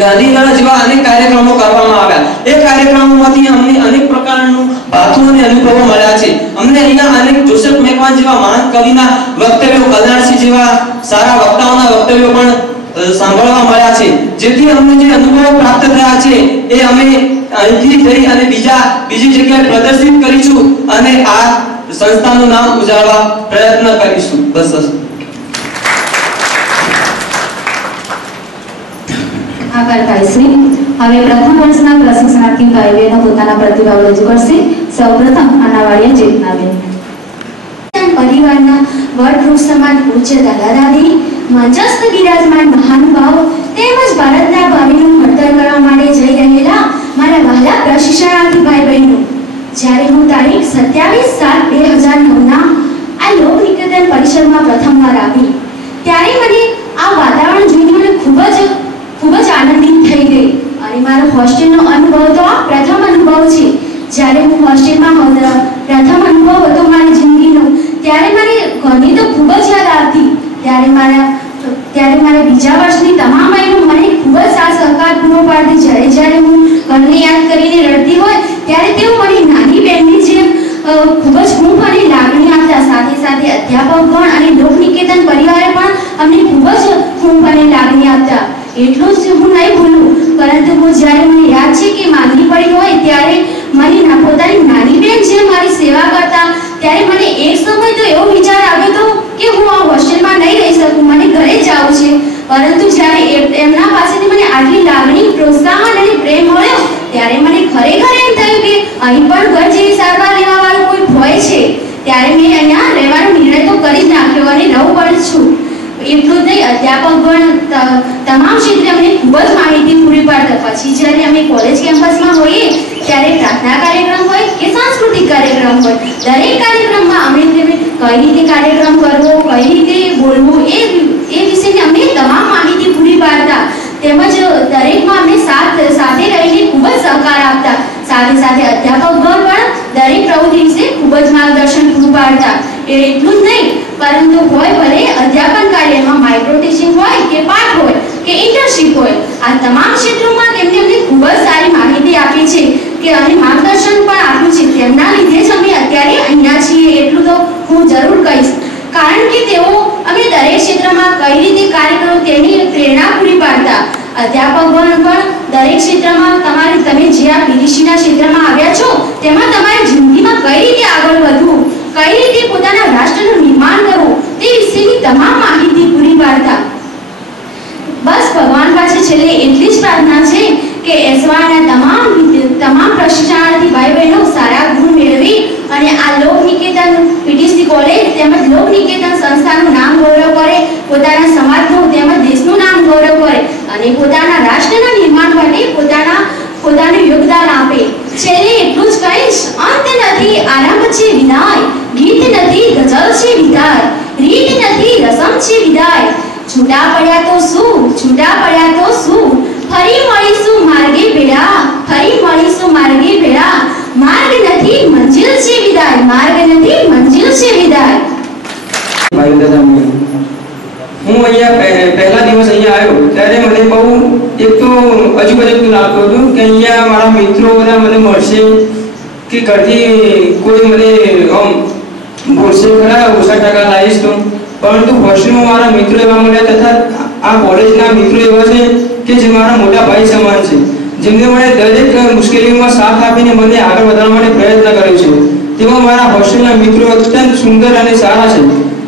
ગાંધીનગર જેવા અનેક કાર્યક્રમો કરવામાં આવ્યા. એ કાર્યક્રમોમાંથી અમને અનેક પ્રકારનું ભાથું અને અનુભવો મળ્યા છે. અમને અહીંયા અનેક જોસેફ મેકવાન જેવા મહાન કવિના વક્તવ્યો, કલ્યાણસિંહ જેવા સારા વક્તાઓના વક્તવ્યો પણ સાંભળવા મળ્યા છે. જેથી અમને જે અનુભવો પ્રાપ્ત થયા છે એ અમે અહીંથી જઈ અને બીજી જગ્યાએ પ્રદર્શિત કરીશું અને આ સંસ્થાનું નામ ઉજાળવા પ્રયત્ન કરીશું. બસ. આભાર ભાઈશ્રી. હવે પ્રથમ વર્ષના પ્રશિક્ષણાર્થી ભાઈ બહેનો પોતાના પ્રતિભાવ રજૂ કરશે. સૌપ્રથમ અનાવાડિયા ચેતનાબેન. પરિવારના વડવૃક્ષ સમાન પૂજ્ય દાદા દાદી, મંચસ્થ બિરાજમાન મહાનુભાવો તેમજ ભારતના ભાવિનું ઘડતર કરવા માટે જઈ રહેલા મારા વહાલા પ્રશિક્ષણાર્થી ભાઈ બહેનો, જ્યારે હું તારીખ 27/7/2009 આ લોક નિકેતન પરિષદમાં પ્રથમવાર આવી ત્યારે મને આ વાતાવરણ જોઈને મને ખૂબ જ આનંદિત થઈ ગઈ. અને મારો હોસ્ટેલનો અનુભવ તો આ પ્રથમ અનુભવ છે. જ્યારે હું હોસ્ટેલમાં પ્રથમ અનુભવ હતો મારી જિંદગીનો, ત્યારે મને ઘરની તો ખૂબ જ યાદ આવતી. ત્યારે મારા બીજા વર્ષની તમામ બહેનો મને ખૂબ જ સાથ સહકાર પૂરો પાડતી. જ્યારે હું ઘરને યાદ કરીને રડતી હોય ત્યારે તેઓ મને નાની બહેનની જેમ ખૂબ જ હૂંફ અને લાગણી આપતા. સાથે સાથે અધ્યાપકગણ અને લોક નિકેતન પરિવારે પણ અમને ખૂબ જ હૂંફ અને લાગણી આપતા. એટલું જ હું નહીં ભૂલું, પરંતુ હું જ્યારે મને યાદ છે કે માંગણી પડી હોય ત્યારે મને પોતાની નાની બેન જે મારી સેવા કરતા, ત્યારે મને એક સમય તો એવો વિચાર આવ્યો હતો કે હું આ હોસ્ટેલમાં નહીં રહી શકું, મને ઘરે જ જવું છે. પરંતુ જ્યારે એમના પાસેથી મને આટલી લાગણી, પ્રોત્સાહન અને પ્રેમ મળ્યો ત્યારે મને ખરેખર એમ થયું કે અહીં પણ ઘર જેવી સારવાર લેવાવાળું કોઈ હોય છે. ત્યારે મેં અહીંયા રહેવાનો નિર્ણય તો કરી જ નાખ્યો અને રહું પણ છું. એટલું જ નહીં, અધ્યાપકગણ તમામ ક્ષેત્રે અમને ખૂબ જ માહિતી પૂરી પાડતા. પછી જ્યારે અમે કોલેજ કેમ્પસમાં હોઈએ ત્યારે પ્રાર્થના કાર્યક્રમ હોય કે સાંસ્કૃતિક કાર્યક્રમ હોય, દરેક કાર્યક્રમમાં અમે કઈ રીતે કાર્યક્રમ કરવો, કઈ રીતે બોલવું એ વિશેની અમને તમામ માહિતી પૂરી પાડતા. તેમજ દરેકમાં અમને સાથે રહીને ખૂબ જ સહકાર આપતા. સાથે સાથે અધ્યાપકગણ પણ દરેક પ્રવૃત્તિ વિશે ખૂબ જ માર્ગદર્શન પૂરું પાડતા. એટલું જ નહીં, પરંતુ હોય ભલે અધ્યાપન કાર્યમાં માઇક્રો ટીચિંગ હોય કે પાઠ હોય કે ઇન્ટર્નશીપ હોય, આ તમામ ક્ષેત્રોમાં તેમને અમને ખૂબ જ સારી માહિતી આપી છે કે અને માર્ગદર્શન પણ આપ્યું છે. તેમના લીધે જ અમે અત્યારે અહીંયા છીએ, એટલું તો હું જરૂર કહીશ. કારણ કે તેઓ અમે દરેક ક્ષેત્રમાં કઈ રીતે કાર્ય કરવું તેની પ્રેરણા પૂરી પાડતા. અધ્યાપકગણ પણ દરેક ક્ષેત્રમાં તમે જે આ પીડીસીના ક્ષેત્રમાં આવ્યા છો તેમાં તમારી જિંદગીમાં કઈ રીતે આગળ વધવું, કઈ રીતે પોતાના રાષ્ટ્રનું નિર્માણ કરવું તે વિશેની તમામ માહિતી પૂરી પાડતા. બસ ભગવાન પાસે છેલ્લે એટલી જ પ્રાર્થના છે કે એસવાયના તમામ પ્રશિક્ષણાર્થી ભાઈ બહેનો સારા ગુણ મેળવી અને આ લોક નિકેતન પીટીસી કોલેજ તેમજ લોક નિકેતન સંસ્થાનું નામ ગૌરવ કરે, પોતાના સમાજનું તેમજ દેશનું નામ ગૌરવ કરે અને પોતાના રાષ્ટ્રના નિર્માણ માટે પોતાનું યોગદાન આપે. છેલ્લે એટલું જ કહીશ, અંત નથી આરંભ છે વિદાય, ગીત નથી ગઝલ છે વિદાય, રીત નથી રસમ છે વિદાય. છૂટા પડ્યા તો શું, ફરી મળીશું માર્ગે ભેળા, માર્ગ નથી મંજિલ છે વિદાય, હું અહીંયા પહેલા દિવસ અહીંયા આવ્યો ત્યારે મને બહુ એક તો અજુબાજુ લાગતું હતું કે અહીંયા મારા મિત્રો બધા મને મળશે કે ઘરથી કોઈ મને બોલશે ખરા, ઓછા ટકા લાવીશ તો. પરંતુ હોસ્ટેલમાં મારા મિત્રો એવા મળ્યા તથા આ કોલેજના મિત્રો એવા છે કે જે મારા મોટા ભાઈ સમાન છે, જેમને મને દરેક મુશ્કેલીઓમાં સાથ આપીને મને આગળ વધારવા માટે પ્રયત્ન કર્યો છે. તેમાં મારા હોસ્ટેલના મિત્રો અત્યંત સુંદર અને સારા છે.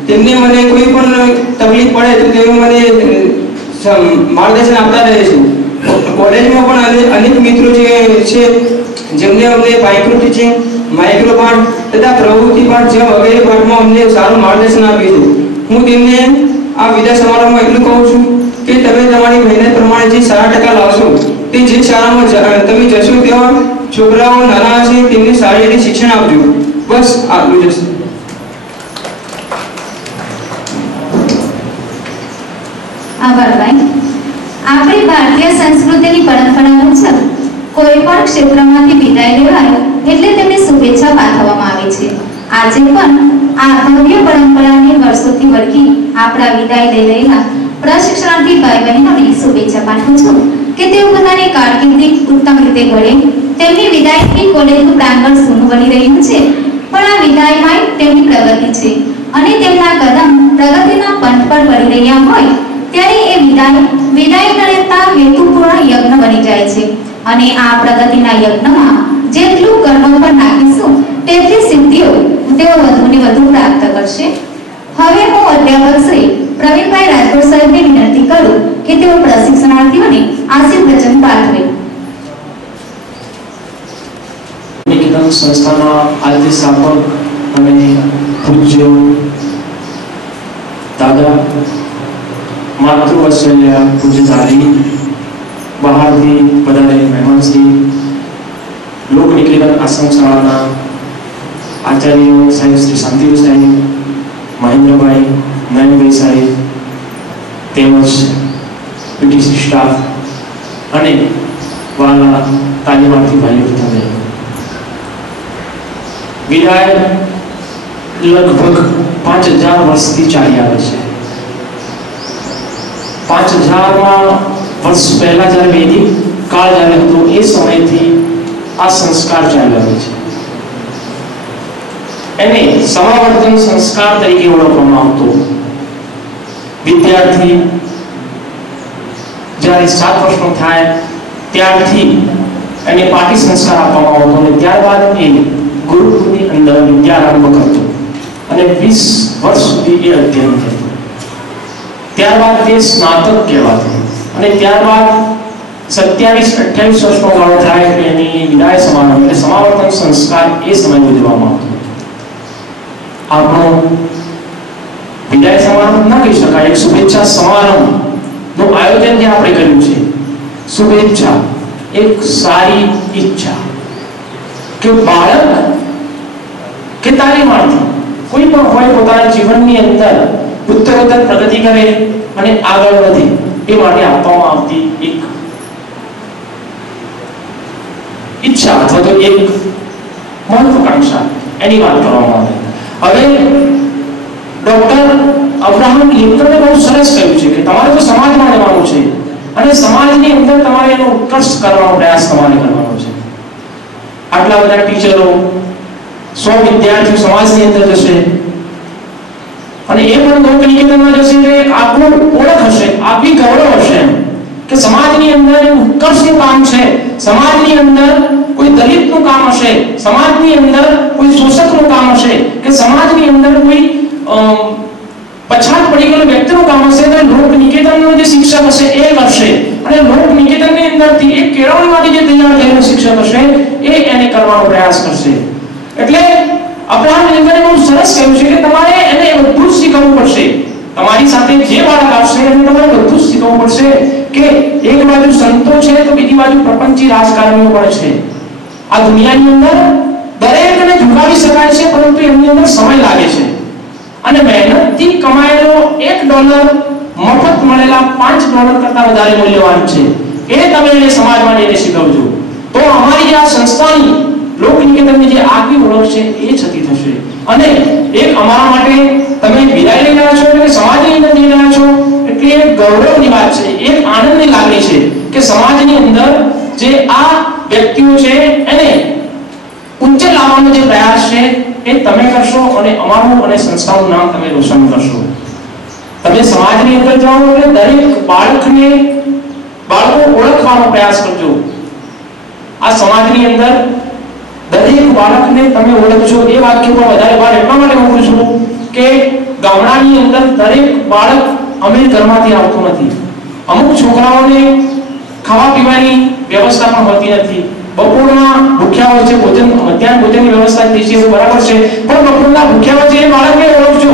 તેમને મને કોઈ પણ તકલીફ પડે તો તેઓ મને માર્ગદર્શન આપતા રહે છે. કોલેજમાં પણ અનેક મિત્રો જે છે જેમને અમને માઇક્રો ટીચિંગ, માઇક્રો પાઠ તથા પ્રવૃત્તિ પાઠ જેવા વગેરે પાઠમાં અમને સારું માર્ગદર્શન આપ્યું છે. હું તેમને આ વિદાય સમારંભમાં એટલું કહું છું કે તમે તમારી મહેનત પ્રમાણે જે સારા ટકા લાવશો તે જે શાળામાં તમે જશો તેવા છોકરાઓ નાના હશે તેમને સારી રીતે શિક્ષણ આપજો. બસ આટલું જ હશે. આભાર ભાઈ. આપણી ભારતીય સંસ્કૃતિની પરંપરા મુજબ કોઈ પણ ક્ષેત્રમાંથી વિદાય લેવાય એટલે તેમને શુભેચ્છા પાઠવવામાં આવે છે. આજે પણ આ ભવ્ય પરંપરાને વર્ષોથી વળગી આપણા વિદાય લઈ રહેલા પ્રશિક્ષણાર્થી ભાઈ બહેનોને શુભેચ્છા પાઠવું છું કે તેઓ પોતાની કારકિર્દી ઉત્તમ રીતે ઘડે. તેમની વિદાયથી કોલેજનું પ્રાંગણ સૂનું બની રહ્યું છે, પણ આ વિદાયમાં તેમની પ્રગતિ છે અને તેમના કદમ પ્રગતિના પંથ પર પડી રહ્યા હોય ત્યારે એ વિદાય કરતા હેતુપૂર્ણ યજ્ઞ બની જાય છે. અને આ પ્રગતિના યજ્ઞમાં જેટલું કર્મ પર નાખીશું તેટલી સિદ્ધિઓ તેઓ વધુને વધુ પ્રાપ્ત કરશે. હવે હું અધ્યાપક શ્રી પ્રવીણભાઈ રાજકોટ સાહેબને વિનંતી કરું કે તેઓ પ્રશિક્ષણાર્થીઓને આશીર્વચન પાઠવે. નિકેતન સંસ્થાના આદ્ય સ્થાપક અને પૂજ્ય દાદા માતૃવાત્સલ્ય પૂજ્ય દાદી, બહારથી પધારેલ મહેમાનશ્રી, લોક નિકેતન આશ્રમ શાળાના આચાર્ય સાહેબ શ્રી શાંતિભાઈ સાહેબ, મહેન્દ્રભાઈ, નયનભાઈ સાહેબ, તેમજ પીટીસી સ્ટાફ અને વાલા તાલીમાર્થી ભાઈઓ તથા બહેનો, વિદાય લગભગ 5000 વર્ષથી ચાલી આવે છે. 5000 વર્ષ પહેલા જ્યારે વૈદિક કાળ જ્યારે હતો એ સમયથી આ સંસ્કાર ચાલી આવે છે. એને સમાવર્તન સંસ્કાર તરીકે ઓળખવામાં આવતો. વિદ્યાર્થી જ્યારે 7 વર્ષનો થાય ત્યારથી એને પાટી સંસ્કાર આપવામાં આવતો અને ત્યારબાદ એ ગુરુકુળની અંદર વિદ્યારંભ કરતો અને 20 વર્ષ સુધી એ અધ્યયન કરતો. ત્યારબાદ તે સ્નાતક કહેવાતો અને ત્યારબાદ 27-28 વર્ષનો ગાળો થાય એટલે એની વિદાય સમારંભ એટલે સમાવર્તન સંસ્કાર એ સમયે ઉજવવામાં આવતો. આપણો વિદાય સમારંભ ના કહી શકાય, એક શુભેચ્છા સમારંભ નું આયોજન જે આપણે કર્યું છે. શુભેચ્છા એક સારી ઈચ્છા કે બાળક કે તાલીમાર્થી કોઈ પણ હોય પોતાના જીવનની અંદર ઉત્તરોત્તર પ્રગતિ કરે અને આગળ વધે એ માટે આપવામાં આવતી એક ઈચ્છા અથવા તો એક મહત્વાકાંક્ષા એની વાત કરવામાં આવે. હવે ડોક્ટર અબ્રાહમ લિંકને બહુ સરસ કહ્યું છે કે તમારે તો સમાજમાં રહેવાનું છે અને સમાજની અંદર તમારે એનો ઉત્કર્ષ કરવાનો પ્રયાસ તમારે કરવાનો છે. આટલા બધા ટીચરો 100 વિદ્યાર્થીઓ સમાજની અંદર જશે અને એ પણ લોક નિકેતનમાં જશે એટલે આપણું ઓળખ હશે, આપણી ગૌરવ હશે કે સમાજની અંદર ઉત્કર્ષનું કામ છે, સમાજની અંદર કોઈ દલિતનું કામ હશે, સમાજની અંદર કોઈ શોષકનું કામ હશે કે સમાજની અંદર કોઈ પછાત પડી ગયેલા વ્યક્તિનું કામ હશે તો લોક નિકેતનનો જે શિક્ષક હશે એ કરશે અને લોક નિકેતનની અંદરથી એક કેળવણીમાંથી જે તૈયાર થયેલો શિક્ષક હશે એ એને કરવાનો પ્રયાસ કરશે. એટલે અબ્રાહમ લિંકને બહુ સરસ કહ્યું છે કે તમારે એને બધું જ શીખવવું પડશે. તમારી સાથે જે બાળક આવશે એને તમારે બધું જ શીખવવું પડશે કે એક બાજુ સંતો છે તો બીજી બાજુ પ્રપંચી રાજકારણીઓ પણ છે. આ દુનિયાની અંદર દરેકને ઝુકાવી શકાય છે પરંતુ એની અંદર સમય લાગે છે અને મહેનતથી કમાયેલો $1 મફત મળેલા $5 કરતા વધારે મૂલ્યવાન છે. એ તમે એને સમાજ માટે એને શીખવજો તો અમારી આ સંસ્થાની લોક નિકેતનની જે આગવી ઓળખ છે એ છતી થશે. અને એક અમારા માટે તમે વિદાય લઈ રહ્યા છો એટલે સમાજની અંદર જઈ રહ્યા છો એટલે એક ગૌરવની વાત છે, એક આનંદની લાગણી છે કે સમાજની અંદર જે આ વ્યક્તિઓ છે એને ઉચ્ચ લાવવાનો જે પ્રયાસ છે એ તમે કરશો અને અમારું અને સંસ્થાનું નામ તમે રોશન કરશો. તમે સમાજની અંદર જાઓ એટલે દરેક બાળકો ઓળખવાનો પ્રયાસ કરજો. આ સમાજની અંદર દરેક બાળકને તમે ઓળખજો એ વાક્ય પર વધારે ભાર એટલા માટે મૂકું છું કે ગામડાની અંદર દરેક બાળક અમીર ઘરમાંથી આવતું નથી. અમુક છોકરાઓને ખાવા પીવાની વ્યવસ્થા પણ હોતી નથી. બપોરના ભૂખ્યા હોય છે, મધ્યાહન ભોજનની વ્યવસ્થા થઈ છે બરાબર છે, પણ બપોરના ભૂખ્યા હોય છે એ બાળકને ઓળખજો,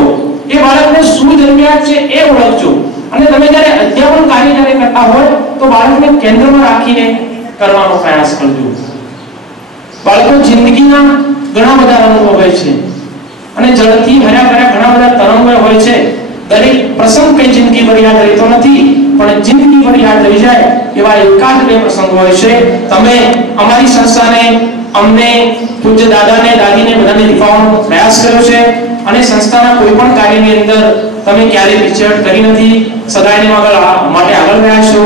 એ બાળકને શું જરૂરિયાત છે એ ઓળખજો. અને તમે જ્યારે અધ્યાપન કાર્ય જ્યારે કરતા હોય તો બાળકને કેન્દ્રમાં રાખીને કરવાનો પ્રયાસ કરજો. બાળકો જિંદગીના ઘણા બધા રંગો હોય છે અને જળથી ભર્યા ભર્યા ઘણા બધા તરંગો હોય છે. દરેક પ્રસંગ કઈ જિંદગી ભર યાદ રહેતો નથી પણ જિંદગી ભર યાદ રહી જાય એવા એકાદ બે પ્રસંગ હોય છે. તમે અમારી સંસ્થાને, અમને, પૂજ્ય દાદાને દાદીને બધાને દીપાવવાનો પ્રયાસ કર્યો છે અને સંસ્થાના કોઈ પણ કાર્યની અંદર તમે ક્યારેય પીછેહટ કરી નથી, સદાયને માટે આગળ રહ્યા છો.